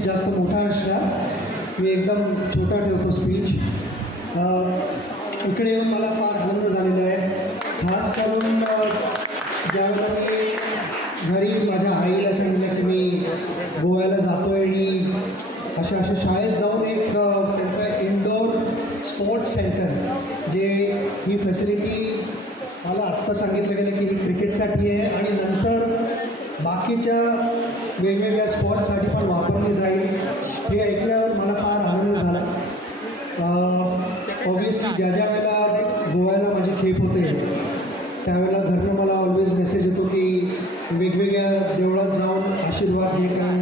Speech जास्त मोठा असणार, मी एकदम छोटा ठेवतो स्पीच. इकडे येऊन मला फार आनंद झालेला आहे. खास करून ज्यावेळेला मी घरी माझ्या आईला सांगितलं की मी गोव्याला जातो आहे आणि अशा शाळेत जाऊन एक त्यांचा इंडोर स्पोर्ट्स सेंटर, जे ही फॅसिलिटी मला आत्ता सांगितलं गेलं की ही क्रिकेटसाठी आहे आणि नंतर बाकीच्या वेगवेगळ्या स्पॉटसाठी पण वापरली जाईल, हे ऐकल्यावर मला फार आनंद झाला. ऑब्वियसली ज्या वेळेला गोव्याला माझी खेप होते त्यावेळेला घरनं मला ऑलवेज मेसेज येतो की वेगवेगळ्या देवळात जाऊन आशीर्वाद घे, कारण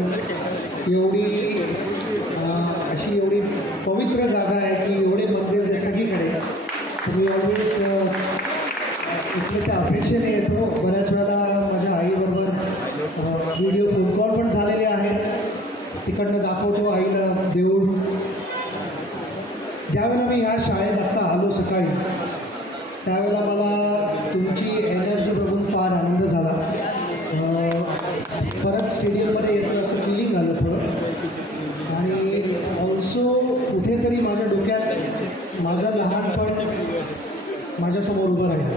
एवढी पवित्र जागा आहे की एवढे मंदिर आहेत सगळीकडे. मी ऑलवेज इथले त्या अपेक्षेने येतो. बऱ्याच वेळेला माझ्या आईबरोबर व्हिडिओ फोन कॉल पण झालेले आहेत, तिकडनं दाखवतो आईला देऊळ. ज्यावेळेला मी या शाळेत आत्ता आलो सकाळी त्यावेळेला मला तुमची एनर्जी बघून फार आनंद झाला. परत स्टेडियममध्ये येतो असं फिलिंग आलं थोडं. आणि ऑल्सो कुठेतरी माझ्या डोक्यात माझं लहानपण माझ्यासमोर उभं राहिलं.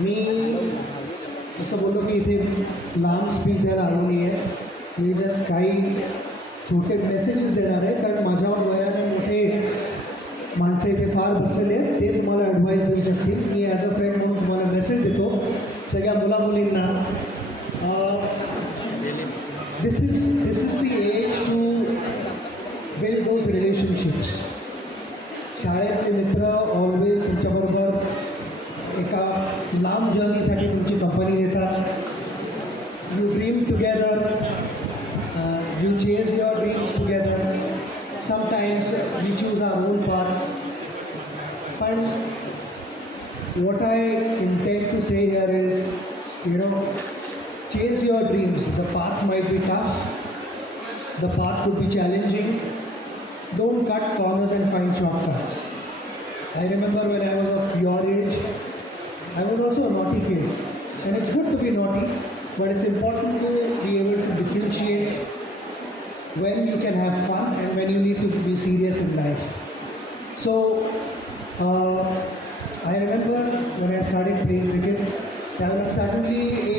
मी असं बोललो की इथे लांब स्पीच द्यायला आलो नाही आहे, मी जस्ट काही छोटे मेसेजेस देणार आहे, कारण माझ्यावर वयाने मोठे माणसं इथे फार बसलेले आहेत, ते तुम्हाला ॲडवाईस देऊ शकतील. मी ॲज अ फ्रेंड म्हणून तुम्हाला मेसेज देतो सगळ्या मुलामुलींना. This is the age to build those relationships. शाळेतले मित्र ऑलवेज तुमच्याबरोबर एका लांब जर्नीसाठी तुमची कंपनी देतात. You dream together, you chase your dreams together. Sometimes we choose our own paths. But what I intend to say here is, chase your dreams. The path might be tough, the path could be challenging. Don't cut corners and find shortcuts. I remember when I was of your age, I was also a naughty kid. And it's good to be naughty, but it's important to be able to differentiate when you can have fun and when you need to be serious in life. So, I remember when I started playing cricket, there was suddenly a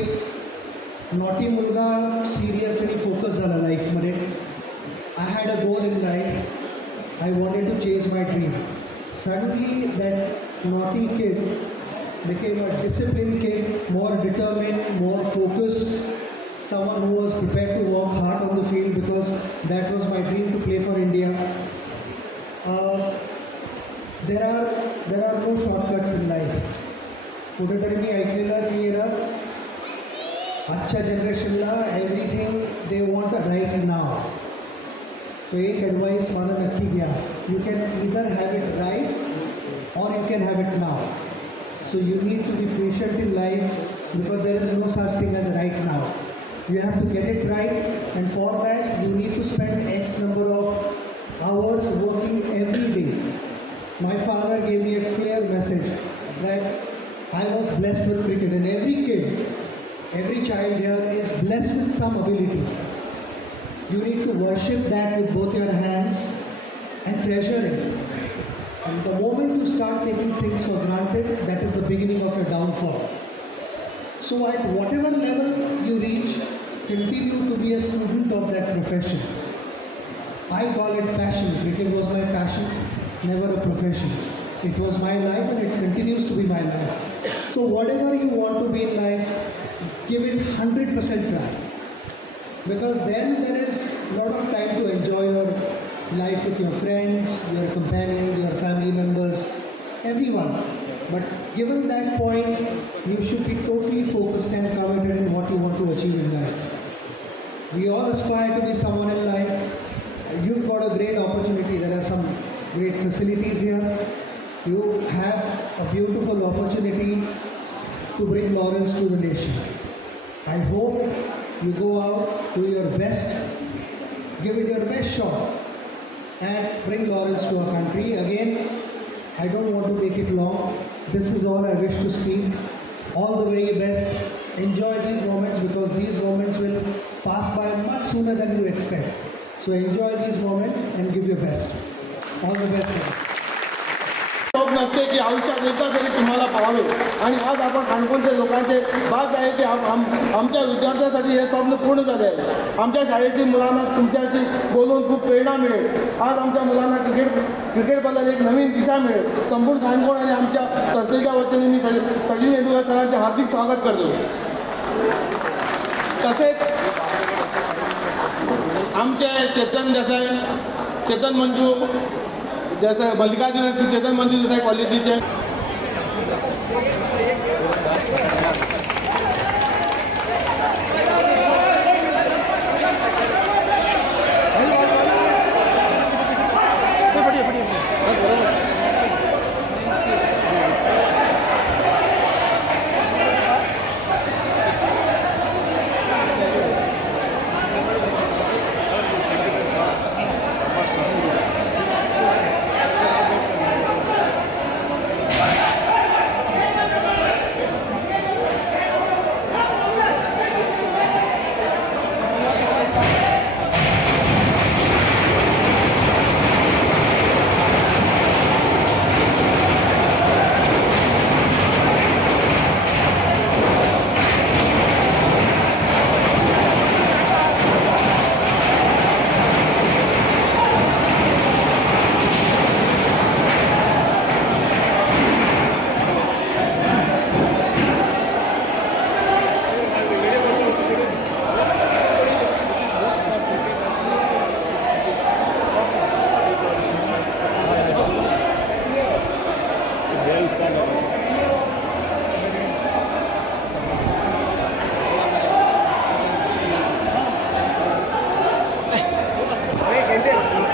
naughty mulga serious and focused on life. I had a goal in life. I wanted to chase my dream. Suddenly, that naughty kid became a disciplined kid, more determined, more focused. Someone who was prepared to work hard on the field because that was my dream to play for India. There are no shortcuts in life. कुठेतरी मी ऐकलेलं की आजच्या जनरेशनला everything they want right now. So एक advice माझा नक्की घ्या. You can either have it right or you can have it now. So you need to be patient in life because there is no such thing as right now. You have to get it right, and for that you need to spend X number of hours working every day. My father gave me a clear message that I was blessed with cricket, and every kid, every child here is blessed with some ability. You need to worship that with both your hands and treasure it. And the moment you start taking things for granted, that is the beginning of your downfall. So at whatever level you reach, continue to be a student of that profession. I call it passion. Cricket was my passion, never a profession. It was my life and it continues to be my life. So whatever you want to be in life, give it 100% try. Because then there is a lot of time to enjoy your life with your friends, your companions, your family members, everyone. But given that point, you should be totally focused and committed in what you want to achieve in life. We all aspire to be someone in life. You've got a great opportunity. There are some great facilities here. You have a beautiful opportunity to bring laurels to the nation. I hope you go out, do your best, give it your best shot, and bring laurels to our country. Again, I don't want to make it long. This is all I wish to speak. All the very best. Enjoy these moments because these moments will pass by much sooner than you expect. So enjoy these moments and give your best. All the best. शौक नसते की आयुष्यात एकदा तरी तुम्हाला पाहावे आणि आज आपण खानपूरच्या लोकांचे भाग आहे की आमच्या विद्यार्थ्यांसाठी हे स्वप्न पूर्ण झाले आहे. आमच्या शाळेतील मुलांना तुमच्याशी बोलून खूप प्रेरणा मिळेल. आज आमच्या मुलांना क्रिकेटबद्दल एक नवीन दिशा मिळेल. संपूर्ण खानपूर आणि आमच्या संस्थेच्या वतीने मी सचिन तेंडुलकरांचे हार्दिक स्वागत करतो. तसेच आमचे चेतन मंजू जैसे मल्लिकार्जुन चेतन मंजू देसाई कॉलेजीचे gente.